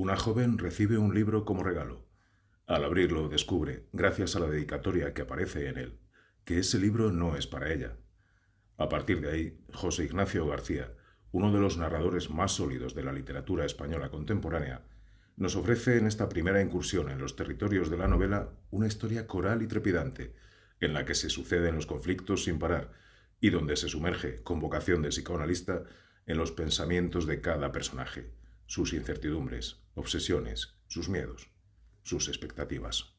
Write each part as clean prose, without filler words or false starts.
Una joven recibe un libro como regalo. Al abrirlo descubre, gracias a la dedicatoria que aparece en él, que ese libro no es para ella. A partir de ahí, José Ignacio García, uno de los narradores más sólidos de la literatura española contemporánea, nos ofrece en esta primera incursión en los territorios de la novela una historia coral y trepidante, en la que se suceden los conflictos sin parar y donde se sumerge, con vocación de psicoanalista, en los pensamientos de cada personaje, sus incertidumbres, obsesiones, sus miedos, sus expectativas.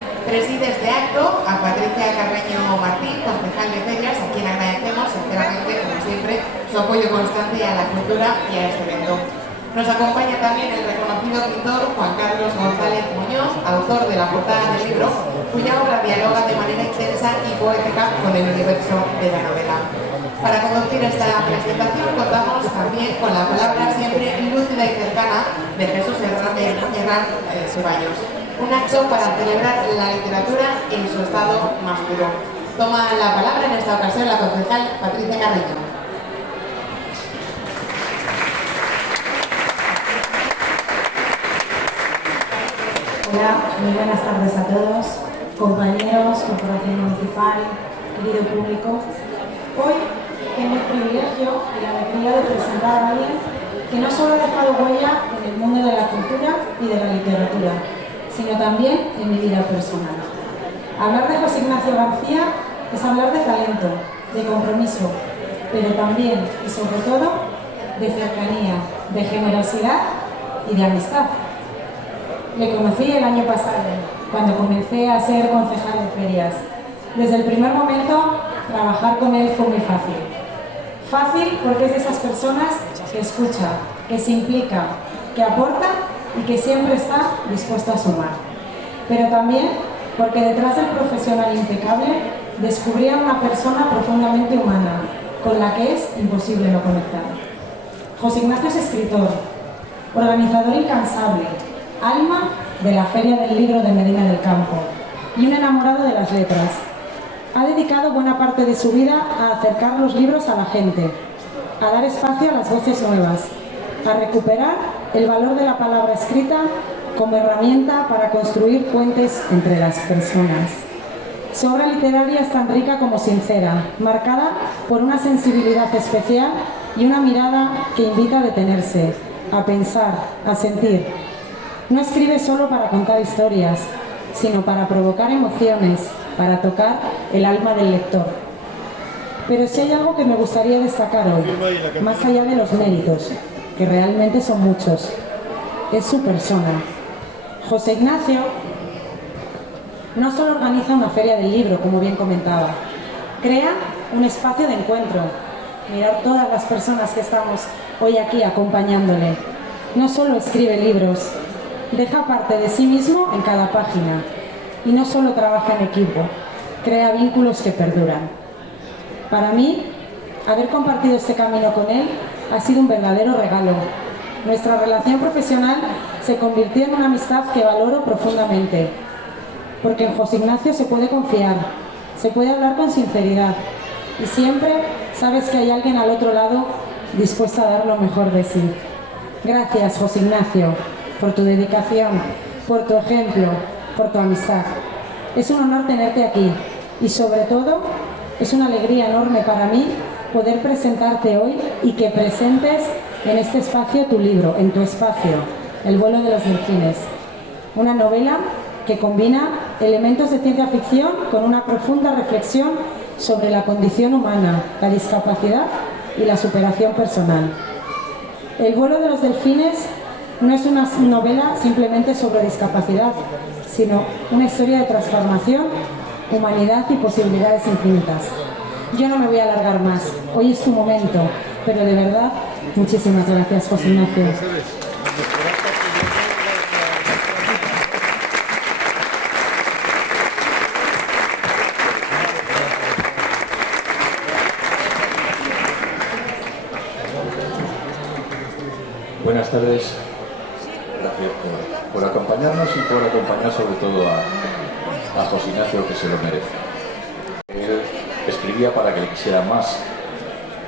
Preside este acto a Patricia Carreño Martín, concejal de Ferias, a quien agradecemos sinceramente, como siempre, su apoyo constante a la cultura y a este evento. Nos acompaña también el reconocido pintor Juan Carlos González Muñoz, autor de la portada del libro, cuya obra dialoga de manera intensa y poética con el universo de la novela. Para conducir esta presentación contamos también con la palabra siempre lúcida y cercana de Jesús Herrán Ceballos. Un acto para celebrar la literatura en su estado más puro. Toma la palabra en esta ocasión la concejal Patricia Carreño. Hola, muy buenas tardes a todos, compañeros, corporación municipal, querido público. Hoy tengo el privilegio y la alegría de presentar a alguien que no solo ha dejado huella en el mundo de la cultura y de la literatura, sino también en mi vida personal. Hablar de José Ignacio García es hablar de talento, de compromiso, pero también y sobre todo de cercanía, de generosidad y de amistad. Le conocí el año pasado, cuando comencé a ser concejal de Ferias. Desde el primer momento, trabajar con él fue muy fácil. Fácil porque es de esas personas que escucha, que se implica, que aporta y que siempre está dispuesto a sumar. Pero también porque detrás del profesional impecable descubría una persona profundamente humana, con la que es imposible no conectar. José Ignacio es escritor, organizador incansable, alma de la Feria del Libro de Medina del Campo y un enamorado de las letras. Ha dedicado buena parte de su vida a acercar los libros a la gente, a dar espacio a las voces nuevas, a recuperar el valor de la palabra escrita como herramienta para construir puentes entre las personas. Su obra literaria es tan rica como sincera, marcada por una sensibilidad especial y una mirada que invita a detenerse, a pensar, a sentir. No escribe solo para contar historias, sino para provocar emociones, para tocar el alma del lector. Pero si hay algo que me gustaría destacar hoy, más allá de los méritos, que realmente son muchos, es su persona. José Ignacio no solo organiza una feria del libro, como bien comentaba, crea un espacio de encuentro. Mirar todas las personas que estamos hoy aquí acompañándole. No solo escribe libros, deja parte de sí mismo en cada página. Y no solo trabaja en equipo, crea vínculos que perduran. Para mí, haber compartido este camino con él ha sido un verdadero regalo. Nuestra relación profesional se convirtió en una amistad que valoro profundamente, porque en José Ignacio se puede confiar, se puede hablar con sinceridad y siempre sabes que hay alguien al otro lado dispuesto a dar lo mejor de sí. Gracias, José Ignacio, por tu dedicación, por tu ejemplo, por tu amistad. Es un honor tenerte aquí y sobre todo es una alegría enorme para mí poder presentarte hoy y que presentes en este espacio tu libro, en tu espacio, El vuelo de los delfines. Una novela que combina elementos de ciencia ficción con una profunda reflexión sobre la condición humana, la discapacidad y la superación personal. El vuelo de los delfines no es una novela simplemente sobre discapacidad, sino una historia de transformación, humanidad y posibilidades infinitas. Yo no me voy a alargar más, hoy es tu momento, pero de verdad, muchísimas gracias, José Ignacio. Buenas tardes, gracias por acompañarnos y por acompañar sobre todo a José Ignacio, que se lo merece. Él escribía para que le quisieran más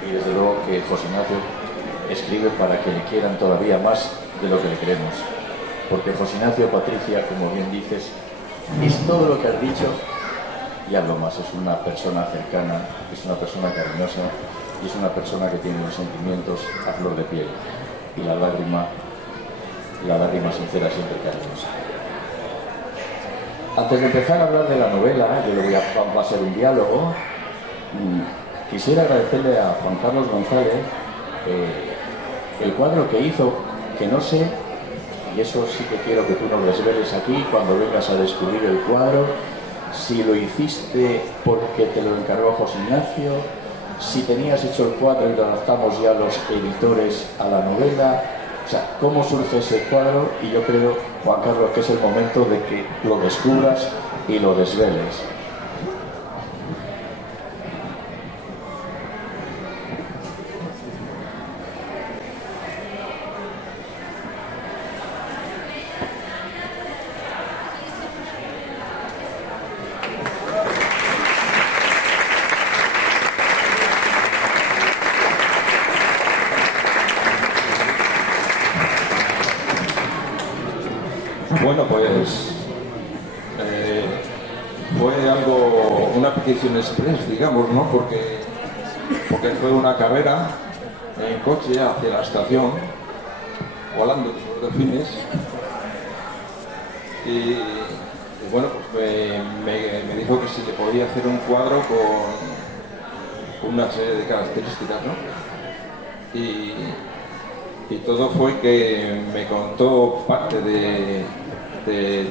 y desde luego que José Ignacio escribe para que le quieran todavía más de lo que le queremos. Porque José Ignacio, Patricia, como bien dices, es todo lo que has dicho y algo más. Es una persona cercana, es una persona cariñosa y es una persona que tiene los sentimientos a flor de piel y la lágrima sincera siempre cariñosa. Antes de empezar a hablar de la novela, va a ser un diálogo, quisiera agradecerle a Juan Carlos González el cuadro que hizo, que no sé, y eso sí que quiero que tú nos desveles aquí cuando vengas a descubrir el cuadro, si lo hiciste porque te lo encargó José Ignacio, si tenías hecho el cuadro y lo adaptamos ya los editores a la novela, o sea, cómo surge ese cuadro. Y yo creo, Juan Carlos, que es el momento de que lo descubras y lo desveles. Bueno, pues fue algo, una petición express, digamos, ¿no? Porque fue una carrera en coche hacia la estación, volando por los Delfines, y bueno, pues me dijo que si le podía hacer un cuadro con una serie de características, ¿no? Y todo fue que me contó parte de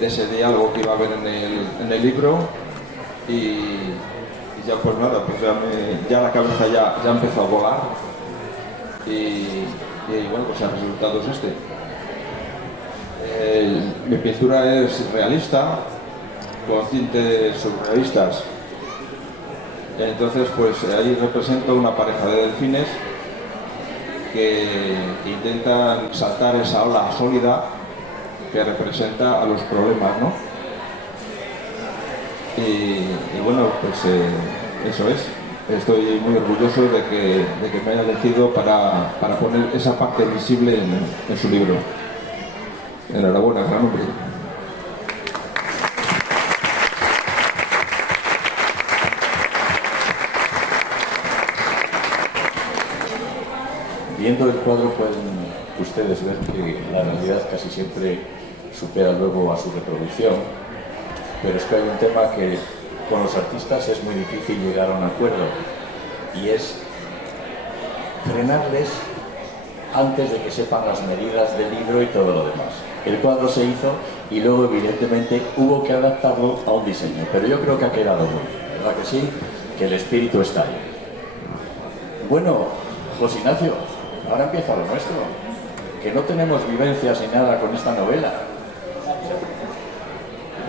ese diálogo que iba a haber en el libro y ya pues nada, pues ya la cabeza ya empezó a volar y bueno, pues el resultado es este. Mi pintura es realista, con tintes surrealistas. Entonces pues ahí represento una pareja de delfines que intentan saltar esa ola sólida que representa a los problemas, ¿no? Y bueno, pues eso es. Estoy muy orgulloso de que me haya elegido para poner esa parte visible en su libro. Enhorabuena, gran hombre. Viendo el cuadro pueden ustedes ver que la realidad casi siempre supera luego a su reproducción, pero es que hay un tema que con los artistas es muy difícil llegar a un acuerdo y es frenarles antes de que sepan las medidas del libro y todo lo demás. El cuadro se hizo y luego evidentemente hubo que adaptarlo a un diseño, pero yo creo que ha quedado muy bien, ¿verdad que sí? Que el espíritu está ahí. Bueno, José Ignacio, ahora empieza lo nuestro, que no tenemos vivencias ni nada con esta novela.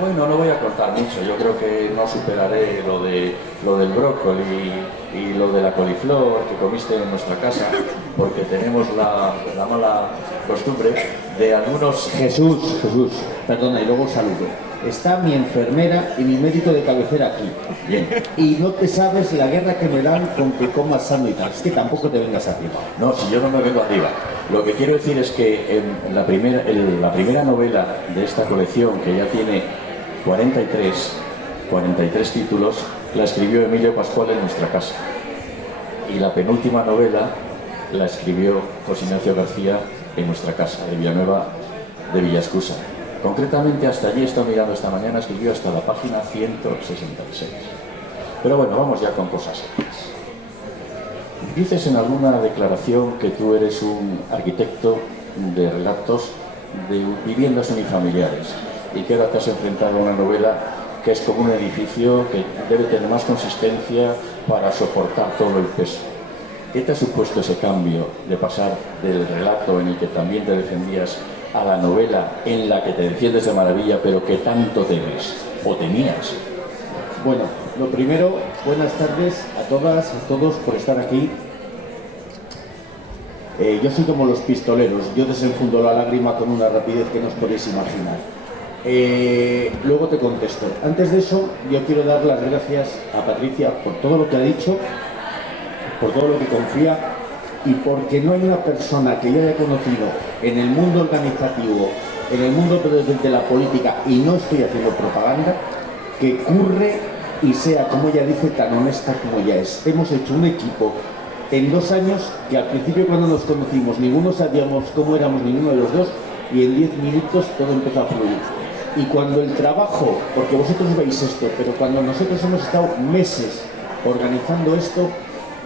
Bueno, no voy a contar mucho, yo creo que no superaré lo del brócoli y lo de la coliflor que comiste en nuestra casa, porque tenemos la mala costumbre de algunos... Jesús, perdona, y luego saludo. Está mi enfermera y mi médico de cabecera aquí. Bien. Y no te sabes la guerra que me dan con que comas sano y tal. Es que tampoco te vengas arriba. No, si yo no me vengo arriba. Lo que quiero decir es que en la primera novela de esta colección, que ya tiene 43 títulos, la escribió Emilio Pascual en nuestra casa. Y la penúltima novela la escribió José Ignacio García en nuestra casa, de Villanueva de Villascusa. Concretamente, hasta allí, he estado mirando esta mañana, escribió hasta la página 166. Pero bueno, vamos ya con cosas serias. Dices en alguna declaración que tú eres un arquitecto de relatos de viviendas unifamiliares y que ahora te has enfrentado a una novela que es como un edificio que debe tener más consistencia para soportar todo el peso. ¿Qué te ha supuesto ese cambio de pasar del relato en el que también te defendías a la novela en la que te defiendes de maravilla pero que tanto temes o temías? Bueno, lo primero, buenas tardes a todas, a todos por estar aquí. Yo soy como los pistoleros, yo desenfundo la lágrima con una rapidez que no os podéis imaginar. Luego te contesto. Antes de eso, yo quiero dar las gracias a Patricia por todo lo que ha dicho, por todo lo que confía y porque no hay una persona que yo haya conocido en el mundo organizativo, en el mundo de la política, y no estoy haciendo propaganda, que curre y sea, como ella dice, tan honesta como ella es. Hemos hecho un equipo en 2 años que al principio, cuando nos conocimos, ninguno sabíamos cómo éramos ninguno de los dos, y en 10 minutos todo empezó a fluir. Y cuando el trabajo, porque vosotros veis esto, pero cuando nosotros hemos estado meses organizando esto,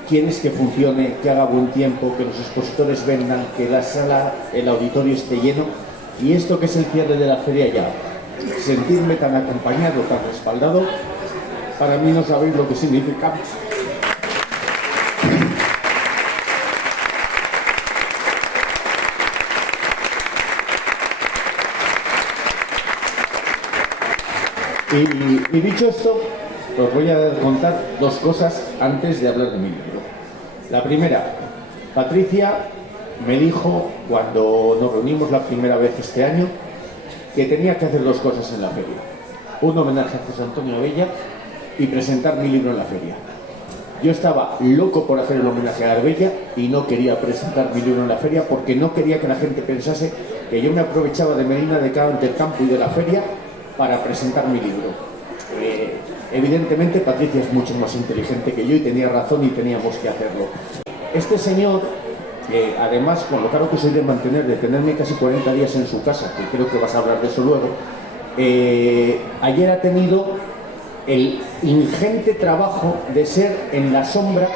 quieres que funcione, que haga buen tiempo, que los expositores vendan, que la sala, el auditorio esté lleno, y esto que es el cierre de la feria ya, sentirme tan acompañado, tan respaldado, para mí no sabéis lo que significa. Y dicho esto, os voy a contar 2 cosas antes de hablar de mi libro. La primera, Patricia me dijo, cuando nos reunimos la primera vez este año, que tenía que hacer 2 cosas en la feria. Un homenaje a José Antonio Abella y presentar mi libro en la feria. Yo estaba loco por hacer el homenaje a Abella y no quería presentar mi libro en la feria porque no quería que la gente pensase que yo me aprovechaba de Medina del Campo y de la feria para presentar mi libro. Evidentemente Patricia es mucho más inteligente que yo y tenía razón y teníamos que hacerlo. Este señor, además, con lo claro que soy de mantener, de tenerme casi 40 días en su casa, que creo que vas a hablar de eso luego, ayer ha tenido el ingente trabajo de ser en la sombra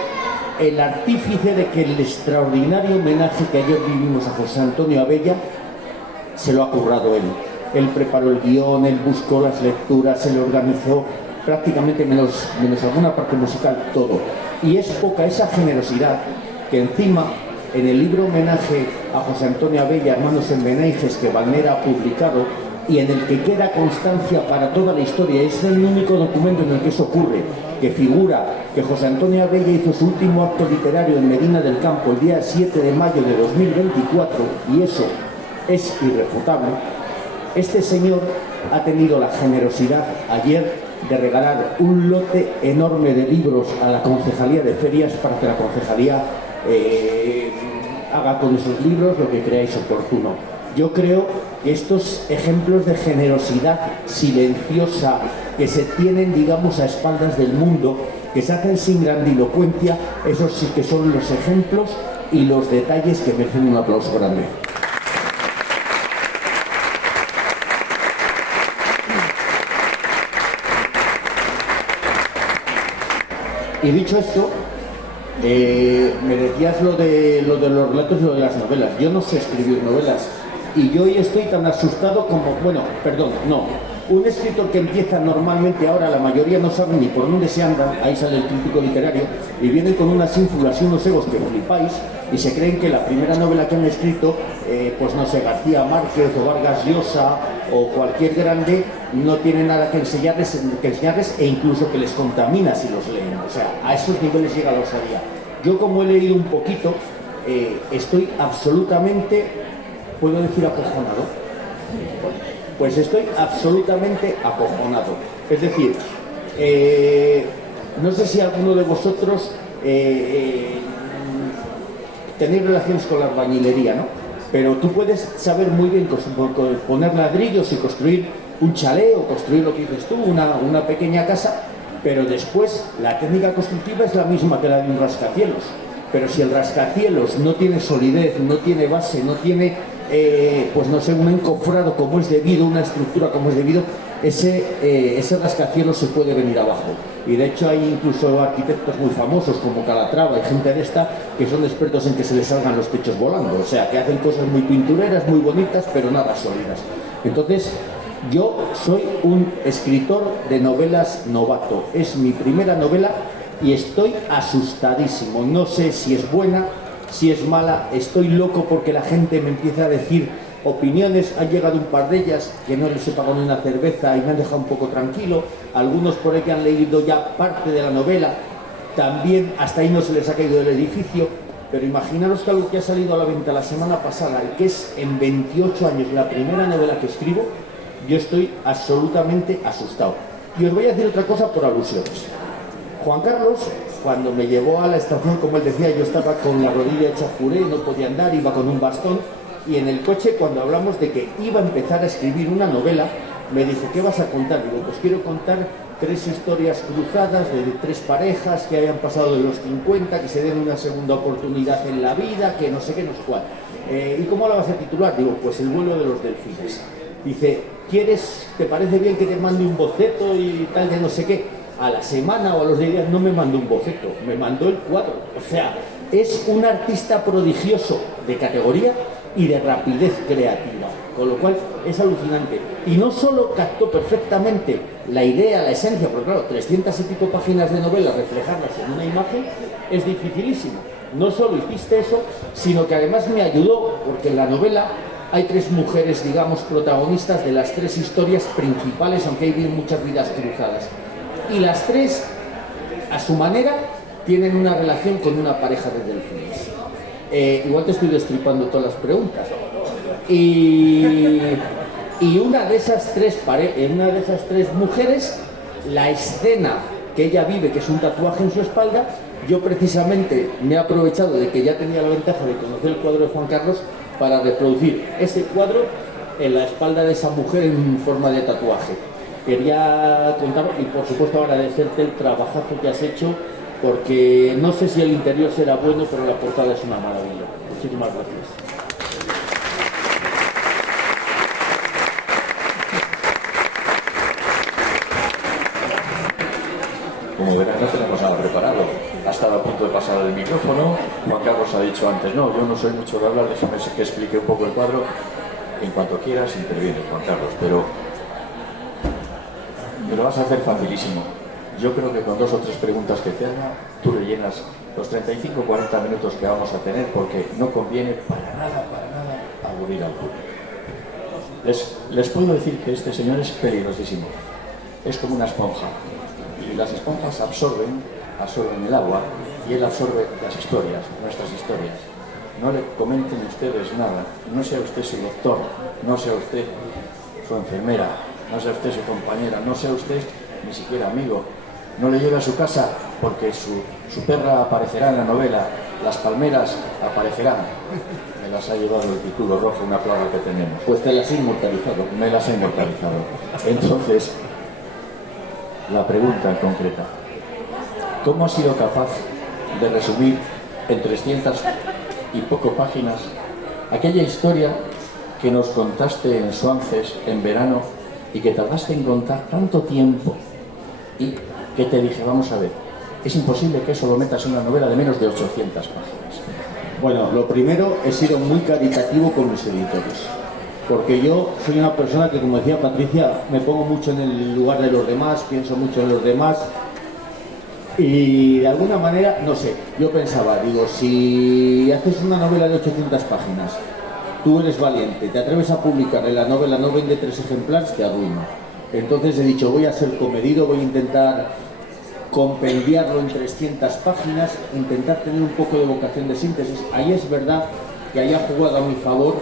el artífice de que el extraordinario homenaje que ayer vivimos a José Antonio Abella se lo ha currado él. Él preparó el guión, él buscó las lecturas, él organizó prácticamente menos alguna parte musical, todo. Y es poca esa generosidad que encima en el libro homenaje a José Antonio Abella, Hermanos en Beneiges, que Wagner ha publicado y en el que queda constancia para toda la historia, es el único documento en el que eso ocurre, que figura que José Antonio Abella hizo su último acto literario en Medina del Campo el día 7 de mayo de 2024, y eso es irrefutable. Este señor ha tenido la generosidad ayer de regalar un lote enorme de libros a la Concejalía de Ferias para que la Concejalía haga con esos libros lo que creáis oportuno. Yo creo que estos ejemplos de generosidad silenciosa que se tienen, digamos, a espaldas del mundo, que se hacen sin grandilocuencia, esos sí que son los ejemplos y los detalles que merecen un aplauso grande. Y dicho esto, me decías lo de los relatos y lo de las novelas. Yo no sé escribir novelas y yo hoy estoy tan asustado como, un escritor que empieza normalmente ahora, la mayoría no saben ni por dónde se andan, ahí sale el crítico literario, y vienen con unas ínfulas y unos egos que flipáis y se creen que la primera novela que han escrito, pues no sé, García Márquez o Vargas Llosa o cualquier grande, no tiene nada que enseñarles e incluso que les contamina si los leen. O sea, a esos niveles llega la osadía. Yo, como he leído un poquito, estoy absolutamente, ¿puedo decir acojonado? Pues estoy absolutamente acojonado. Es decir, no sé si alguno de vosotros tenéis relaciones con la albañilería, ¿no? Pero tú puedes saber muy bien poner ladrillos y construir un chalet o construir lo que dices tú, una pequeña casa, pero después la técnica constructiva es la misma que la de un rascacielos. Pero si el rascacielos no tiene solidez, no tiene base, no tiene, pues no sé, un encofrado como es debido, una estructura como es debido, ese rascacielos se puede venir abajo. Y de hecho hay incluso arquitectos muy famosos como Calatrava y gente de esta que son expertos en que se les salgan los techos volando, o sea, que hacen cosas muy pintureras, muy bonitas, pero nada sólidas. Entonces, yo soy un escritor de novelas novato, es mi primera novela y estoy asustadísimo. No sé si es buena, si es mala, estoy loco porque la gente me empieza a decir opiniones. Han llegado un par de ellas que no les he pagado ni una cerveza y me han dejado un poco tranquilo. Algunos por ahí que han leído ya parte de la novela, también hasta ahí no se les ha caído del edificio. Pero imaginaros que algo que ha salido a la venta la semana pasada, que es en 28 años la primera novela que escribo, yo estoy absolutamente asustado. Y os voy a decir otra cosa por alusiones. Juan Carlos cuando me llevó a la estación, como él decía, yo estaba con la rodilla hecha puré, no podía andar, iba con un bastón, y en el coche, cuando hablamos de que iba a empezar a escribir una novela, me dice, ¿qué vas a contar? Digo, pues quiero contar 3 historias cruzadas de 3 parejas que hayan pasado de los 50, que se den una segunda oportunidad en la vida, que no sé qué, no sé cuál. ¿Y cómo la vas a titular? Digo, pues El vuelo de los delfines. Dice, ¿te parece bien que te mande un boceto y tal de no sé qué? A la semana o a los 10 días no me mandó un boceto, me mandó el cuadro. O sea, es un artista prodigioso de categoría y de rapidez creativa, con lo cual es alucinante. Y no solo captó perfectamente la idea, la esencia, porque claro, 300 y pico páginas de novela, reflejarlas en una imagen es dificilísimo. No solo hiciste eso, sino que además me ayudó, porque en la novela hay 3 mujeres, digamos, protagonistas de las 3 historias principales, aunque hay muchas vidas cruzadas. Y las 3, a su manera, tienen una relación con una pareja de delfines. Igual te estoy destripando todas las preguntas. Y una de esas 3 mujeres, la escena que ella vive, que es un tatuaje en su espalda, yo precisamente me he aprovechado de que ya tenía la ventaja de conocer el cuadro de Juan Carlos para reproducir ese cuadro en la espalda de esa mujer en forma de tatuaje. Quería contar y por supuesto agradecerte el trabajazo que has hecho, porque no sé si el interior será bueno, pero la portada es una maravilla. Muchísimas gracias. Como verán, no tenemos nada preparado. Ha estado a punto de pasar el micrófono. Juan Carlos ha dicho antes, no, yo no soy mucho de hablar, déjame que explique un poco el cuadro. En cuanto quieras, interviene, Juan Carlos, pero me lo vas a hacer facilísimo. Yo creo que con 2 o 3 preguntas que te haga, tú rellenas los 35 o 40 minutos que vamos a tener, porque no conviene para nada aburrir al público. Les puedo decir que este señor es peligrosísimo. Es como una esponja. Y las esponjas absorben el agua, y él absorbe las historias, nuestras historias. No le comenten ustedes nada, no sea usted su doctor, no sea usted su enfermera, no sea usted su compañera, no sea usted ni siquiera amigo. No le lleve a su casa, porque su perra aparecerá en la novela, las palmeras aparecerán. Me las ha llevado el título rojo, una plaga que tenemos. Pues te las he inmortalizado. Me las he inmortalizado. Entonces, la pregunta en concreta. ¿Cómo has sido capaz de resumir en 300 y poco páginas aquella historia que nos contaste en Suances en verano y que tardaste en contar tanto tiempo y que te dije, vamos a ver, es imposible que eso lo metas en una novela de menos de 800 páginas? Bueno, lo primero, he sido muy caritativo con mis editores, porque yo soy una persona que, como decía Patricia, me pongo mucho en el lugar de los demás, pienso mucho en los demás, y de alguna manera, no sé, yo pensaba, digo, si haces una novela de 800 páginas, tú eres valiente, te atreves a publicar en la novela, no vende 3 ejemplares, te arruino. Entonces he dicho, voy a ser comedido, voy a intentar compendiarlo en 300 páginas, intentar tener un poco de vocación de síntesis. Ahí es verdad que haya jugado a mi favor,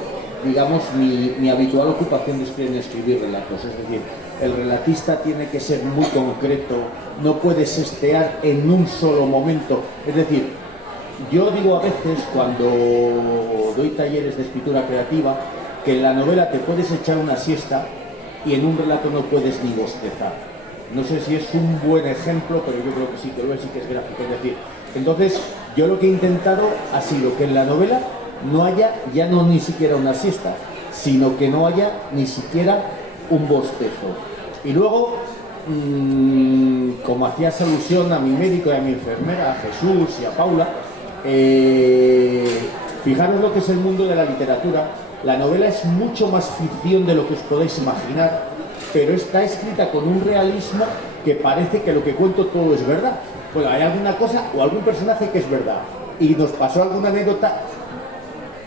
digamos, mi habitual ocupación de escribir relatos. Es decir, el relatista tiene que ser muy concreto, no puedes estear en un solo momento. Es decir, yo digo a veces, cuando doy talleres de escritura creativa, que en la novela te puedes echar una siesta y en un relato no puedes ni bostezar. No sé si es un buen ejemplo, pero yo creo que sí que lo es y que es gráfico. Es decir, entonces yo lo que he intentado ha sido que en la novela no haya ya no ni siquiera una siesta, sino que no haya ni siquiera un bostezo. Y luego, como hacías alusión a mi médico y a mi enfermera, a Jesús y a Paula, fijaros lo que es el mundo de la literatura. La novela es mucho más ficción de lo que os podéis imaginar, pero está escrita con un realismo que parece que lo que cuento todo es verdad. Bueno, hay alguna cosa o algún personaje que es verdad. Y nos pasó alguna anécdota.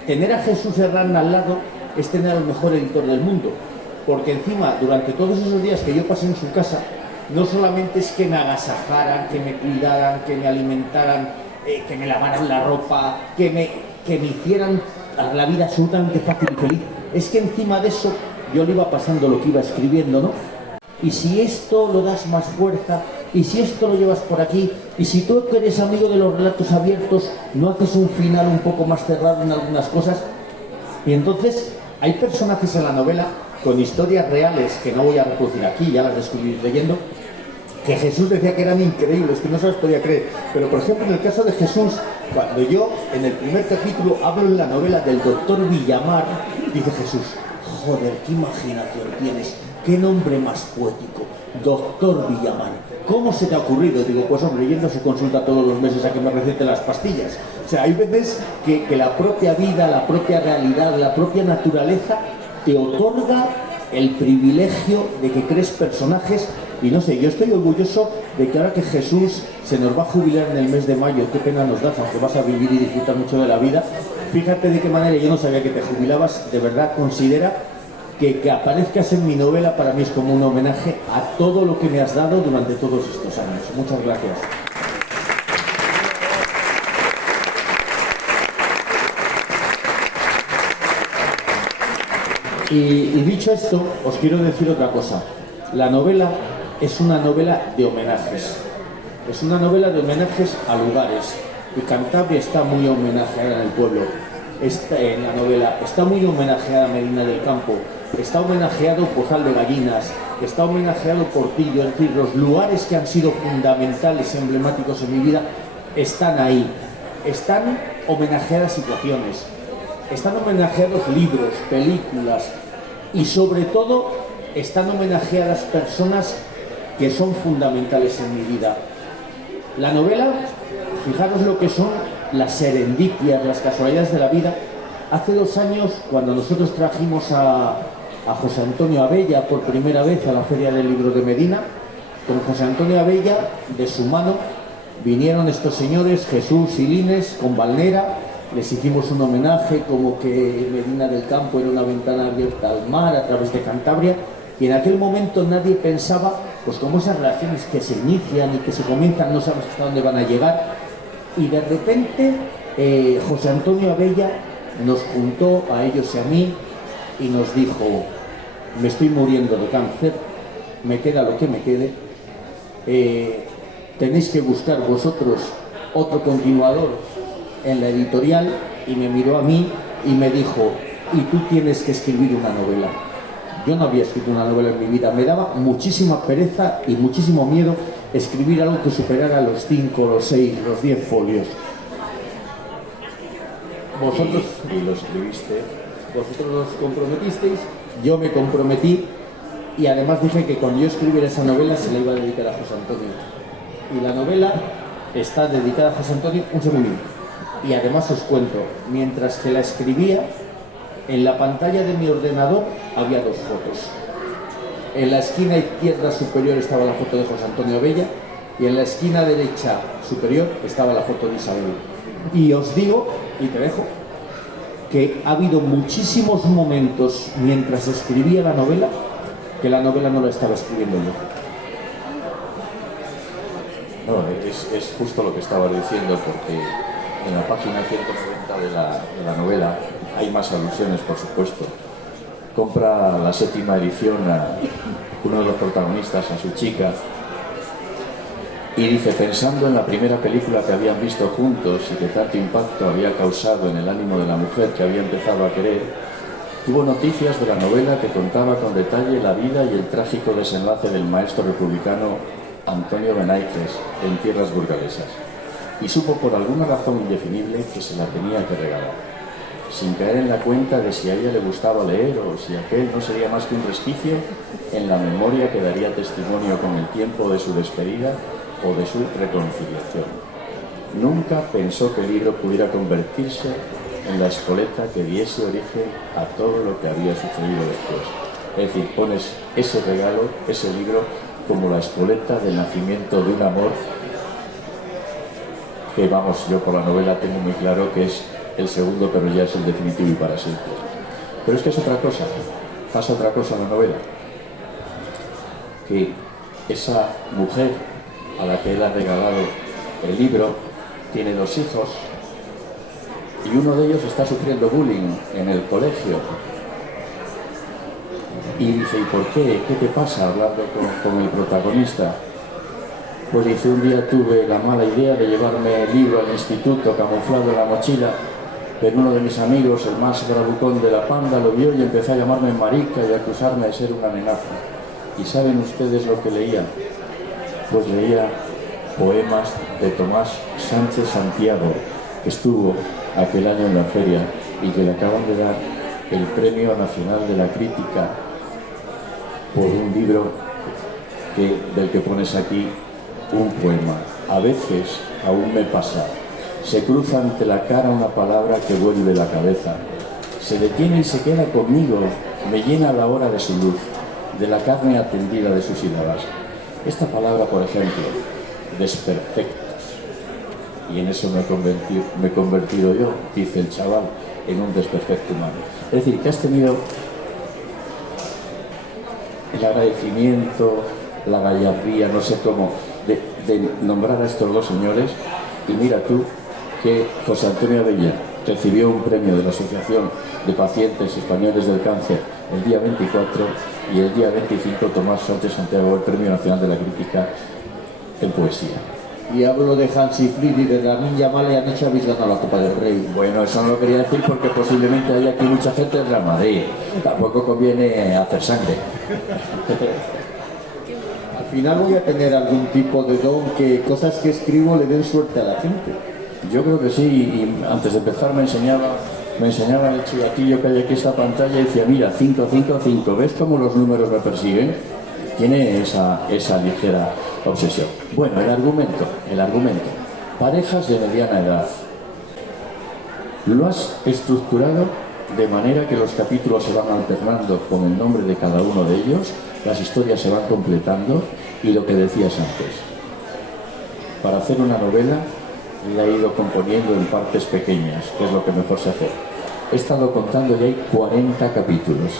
Tener a Jesús Herrán al lado es tener al mejor editor del mundo, porque encima, durante todos esos días que yo pasé en su casa, no solamente es que me agasajaran, que me cuidaran, que me alimentaran, que me lavaran la ropa, que me hicieran la vida absolutamente fácil y feliz, es que encima de eso yo le iba pasando lo que iba escribiendo, ¿no? Y si esto lo das más fuerza, y si esto lo llevas por aquí, y si tú que eres amigo de los relatos abiertos, no haces un final un poco más cerrado en algunas cosas. Y entonces hay personajes en la novela con historias reales que no voy a reproducir aquí, ya las descubrí leyendo, que Jesús decía que eran increíbles, que no se las podía creer. Pero por ejemplo, en el caso de Jesús, cuando yo en el primer capítulo hablo en la novela del doctor Villamar, dice Jesús: joder, qué imaginación tienes, qué nombre más poético, doctor Villamar, ¿cómo se te ha ocurrido? Digo, pues hombre, yendo a su consulta todos los meses a que me recete las pastillas. O sea, hay veces que la propia vida, la propia realidad, la propia naturaleza te otorga el privilegio de que crees personajes. Y no sé, yo estoy orgulloso de que ahora que Jesús se nos va a jubilar en el mes de mayo, qué pena nos das, aunque vas a vivir y disfrutar mucho de la vida, fíjate de qué manera, yo no sabía que te jubilabas, de verdad considera que aparezcas en mi novela para mí es como un homenaje a todo lo que me has dado durante todos estos años. Muchas gracias. Y dicho esto, os quiero decir otra cosa. La novela es una novela de homenajes. Es una novela de homenajes a lugares. Y Cantabria está muy homenajeada en el pueblo. En la novela está muy homenajeada Medina del Campo. Está homenajeado Pozal de Gallinas. Está homenajeado Portillo. Es decir, los lugares que han sido fundamentales, emblemáticos en mi vida, están ahí. Están homenajeadas situaciones. Están homenajeados libros, películas y sobre todo están homenajeadas personas que son fundamentales en mi vida. La novela, fijaros lo que son las serendipias, las casualidades de la vida. Hace 2 años, cuando nosotros trajimos a José Antonio Abella por primera vez a la Feria del Libro de Medina, con José Antonio Abella, de su mano, vinieron estos señores, Jesús y Lines, con Valnera. Les hicimos un homenaje, como que Medina del Campo era una ventana abierta al mar a través de Cantabria, y en aquel momento nadie pensaba, pues como esas relaciones que se inician y que se comienzan, no sabes hasta dónde van a llegar, y de repente José Antonio Abella nos juntó a ellos y a mí y nos dijo: me estoy muriendo de cáncer, me queda lo que me quede, tenéis que buscar vosotros otro continuador en la editorial. Y me miró a mí y me dijo: y tú tienes que escribir una novela. Yo no había escrito una novela en mi vida, me daba muchísima pereza y muchísimo miedo escribir algo que superara los 5, los 6, los 10 folios. Vosotros y lo escribiste. Vosotros os comprometisteis, yo me comprometí, y además dije que cuando yo escribiera esa novela se la iba a dedicar a José Antonio. Y la novela está dedicada a José Antonio. Un segundito. Y además os cuento, mientras que la escribía, en la pantalla de mi ordenador había 2 fotos. En la esquina izquierda superior estaba la foto de José Antonio Abella y en la esquina derecha superior estaba la foto de Isabel. Y os digo, y te dejo, que ha habido muchísimos momentos mientras escribía la novela que la novela no la estaba escribiendo yo. No, es justo lo que estabas diciendo, porque en la página 190 de la novela hay más alusiones, por supuesto. Compra la 7ª edición a uno de los protagonistas, a su chica, y dice: pensando en la primera película que habían visto juntos y que tanto impacto había causado en el ánimo de la mujer que había empezado a querer, tuvo noticias de la novela que contaba con detalle la vida y el trágico desenlace del maestro republicano Antonio Benaices en tierras burgalesas, y supo por alguna razón indefinible que se la tenía que regalar, sin caer en la cuenta de si a ella le gustaba leer o si aquel no sería más que un resquicio en la memoria que daría testimonio con el tiempo de su despedida o de su reconciliación. Nunca pensó que el libro pudiera convertirse en la espoleta que diese origen a todo lo que había sucedido después. Es decir, pones ese regalo, ese libro, como la espoleta del nacimiento de un amor que, vamos, yo por la novela tengo muy claro que es el segundo, pero ya es el definitivo y para siempre. Pero es que es otra cosa, pasa otra cosa en la novela, que esa mujer a la que él ha regalado el libro tiene 2 hijos y uno de ellos está sufriendo bullying en el colegio. Y dice: ¿y por qué? ¿Qué te pasa? Hablando con el protagonista. Pues dice, un día tuve la mala idea de llevarme el libro al instituto camuflado en la mochila, pero uno de mis amigos, el más bravucón de la panda, lo vio y empezó a llamarme marica y a acusarme de ser una amenaza. ¿Y saben ustedes lo que leía? Pues leía poemas de Tomás Sánchez Santiago, que estuvo aquel año en la feria y que le acaban de dar el Premio Nacional de la Crítica por un libro del que pones aquí un poema. A veces aún me pasa, se cruza ante la cara una palabra que vuelve la cabeza, se detiene y se queda conmigo, me llena la hora de su luz, de la carne atendida de sus sílabas. Esta palabra, por ejemplo, desperfectos, y en eso me he convertido yo, dice el chaval, en un desperfecto humano. Es decir, que has tenido el agradecimiento, la gallardía, no sé cómo, de nombrar a estos dos señores. Y mira tú que José Antonio Abella recibió un premio de la Asociación de Pacientes Españoles del Cáncer el día 24 y el día 25 Tomás Sánchez Santiago el Premio Nacional de la Crítica en Poesía. Y hablo de Hansi Flick y de Lamin Yamal, y anoche habéis ganado la Copa del Rey. Bueno, eso no lo quería decir porque posiblemente haya aquí mucha gente del Real Madrid. Tampoco conviene hacer sangre. Al final voy a tener algún tipo de don que cosas que escribo le den suerte a la gente. Yo creo que sí, y antes de empezar me enseñaba el chivatillo que hay aquí esta pantalla y decía, mira, 5, 5, 5, ¿ves cómo los números me persiguen? Tiene esa ligera obsesión. Bueno, el argumento. Parejas de mediana edad. Lo has estructurado de manera que los capítulos se van alternando con el nombre de cada uno de ellos, las historias se van completando y lo que decías antes. Para hacer una novela la he ido componiendo en partes pequeñas, que es lo que mejor se hace. He estado contando y hay 40 capítulos.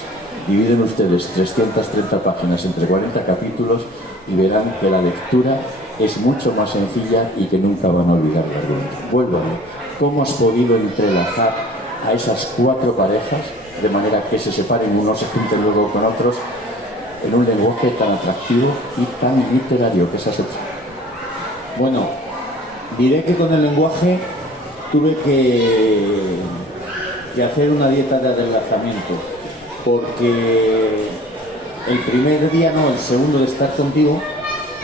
Dividen ustedes 330 páginas entre 40 capítulos y verán que la lectura es mucho más sencilla y que nunca van a olvidar la argumento. Vuelvo a ver, ¿cómo has podido entrelazar a esas 4 parejas de manera que se separen unos, se junten luego con otros en un lenguaje tan atractivo y tan literario que se has hecho? Bueno, diré que con el lenguaje tuve que hacer una dieta de adelgazamiento, porque el primer día, no, el segundo de estar contigo,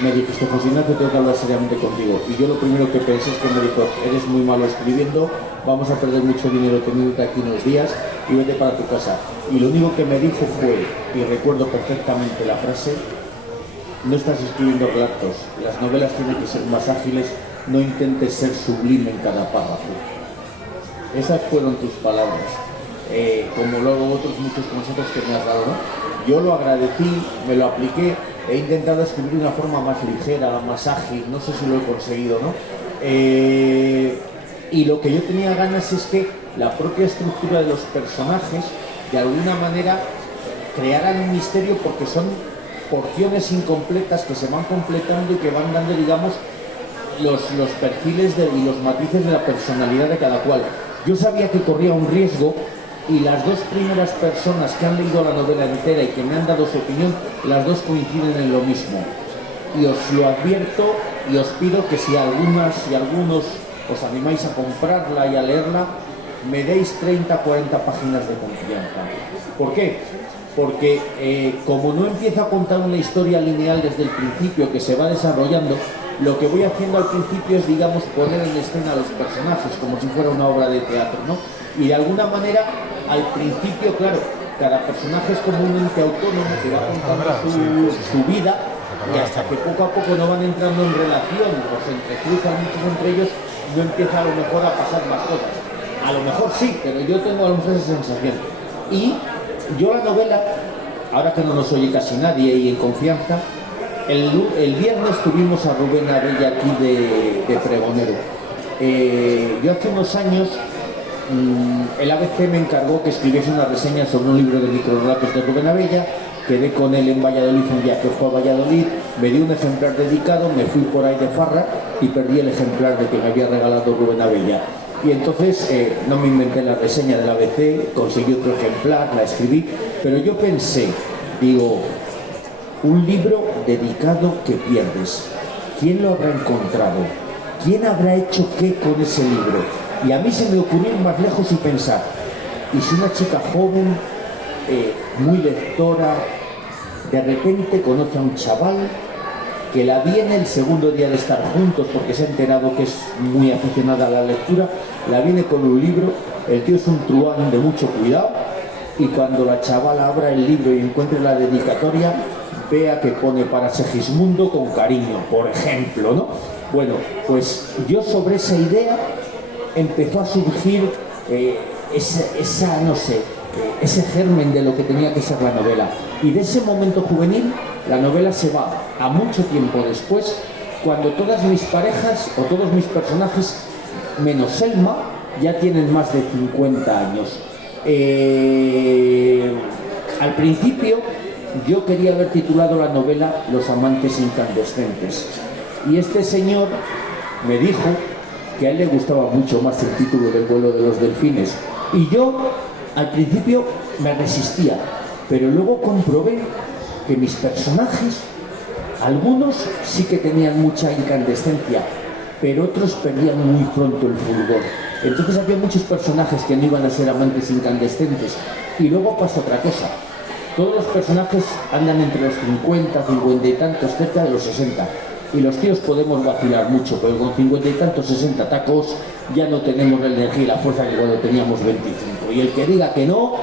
me dijiste, José Ignacio, tengo que hablar seriamente contigo. Y yo lo primero que pensé es que me dijo, eres muy malo escribiendo, vamos a perder mucho dinero teniéndote aquí unos días y vete para tu casa. Y lo único que me dijo fue, y recuerdo perfectamente la frase, no estás escribiendo relatos, las novelas tienen que ser más ágiles, no intentes ser sublime en cada párrafo. Esas fueron tus palabras, como luego otros muchos consejos que me has dado, ¿no? Yo lo agradecí, me lo apliqué, he intentado escribir de una forma más ligera, más ágil, no sé si lo he conseguido, ¿no? Y lo que yo tenía ganas es que la propia estructura de los personajes, de alguna manera, crearan un misterio, porque son porciones incompletas que se van completando y que van dando, digamos, los perfiles y los matices de la personalidad de cada cual. Yo sabía que corría un riesgo, y las dos primeras personas que han leído la novela entera y que me han dado su opinión, las dos coinciden en lo mismo. Y os lo advierto y os pido que si algunos os animáis a comprarla y a leerla, me deis 30, 40 páginas de confianza. ¿Por qué? Porque como no empiezo a contar una historia lineal desde el principio que se va desarrollando, lo que voy haciendo al principio es, digamos, poner en escena a los personajes como si fuera una obra de teatro, ¿no? Y de alguna manera, al principio, claro, cada personaje es como un ente autónomo que va contando su vida, y hasta que poco a poco no van entrando en relación o se entrecruzan muchos entre ellos, no empieza a lo mejor a pasar más cosas. A lo mejor sí, pero yo tengo a lo mejor esa sensación. Y yo la novela, ahora que no nos oye casi nadie y en confianza, el viernes tuvimos a Rubén Abella aquí de pregonero. Yo hace unos años, el ABC me encargó que escribiese una reseña sobre un libro de microrelatos de Rubén Abella. Quedé con él en Valladolid un día que fue a Valladolid, me dio un ejemplar dedicado, me fui por ahí de farra y perdí el ejemplar de que me había regalado Rubén Abella. Y entonces no me inventé la reseña del ABC, conseguí otro ejemplar, la escribí, pero yo pensé, digo, un libro dedicado que pierdes. ¿quién lo habrá encontrado? ¿Quién habrá hecho qué con ese libro? Y a mí se me ocurrió ir más lejos y pensar, ¿y si una chica joven, muy lectora, de repente conoce a un chaval que la viene el segundo día de estar juntos porque se ha enterado que es muy aficionada a la lectura, la viene con un libro, el tío es un truán de mucho cuidado, y cuando la chavala abra el libro y encuentre la dedicatoria, vea que pone para Segismundo con cariño, por ejemplo, ¿no? Bueno, pues yo sobre esa idea empezó a surgir ese germen de lo que tenía que ser la novela. Y de ese momento juvenil, la novela se va a mucho tiempo después, cuando todas mis parejas o todos mis personajes, menos Selma, ya tienen más de 50 años. Al principio yo quería haber titulado la novela Los amantes incandescentes, y este señor me dijo que a él le gustaba mucho más el título del vuelo de los delfines, y yo al principio me resistía, pero luego comprobé que mis personajes, algunos sí que tenían mucha incandescencia, pero otros perdían muy pronto el fulgor. Entonces había muchos personajes que no iban a ser amantes incandescentes. Y luego pasa otra cosa. Todos los personajes andan entre los 50, 50 y tantos, cerca de los 60. Y los tíos podemos vacilar mucho, pero con 50 y tantos, 60 tacos, ya no tenemos la energía y la fuerza que cuando teníamos 25. Y el que diga que no,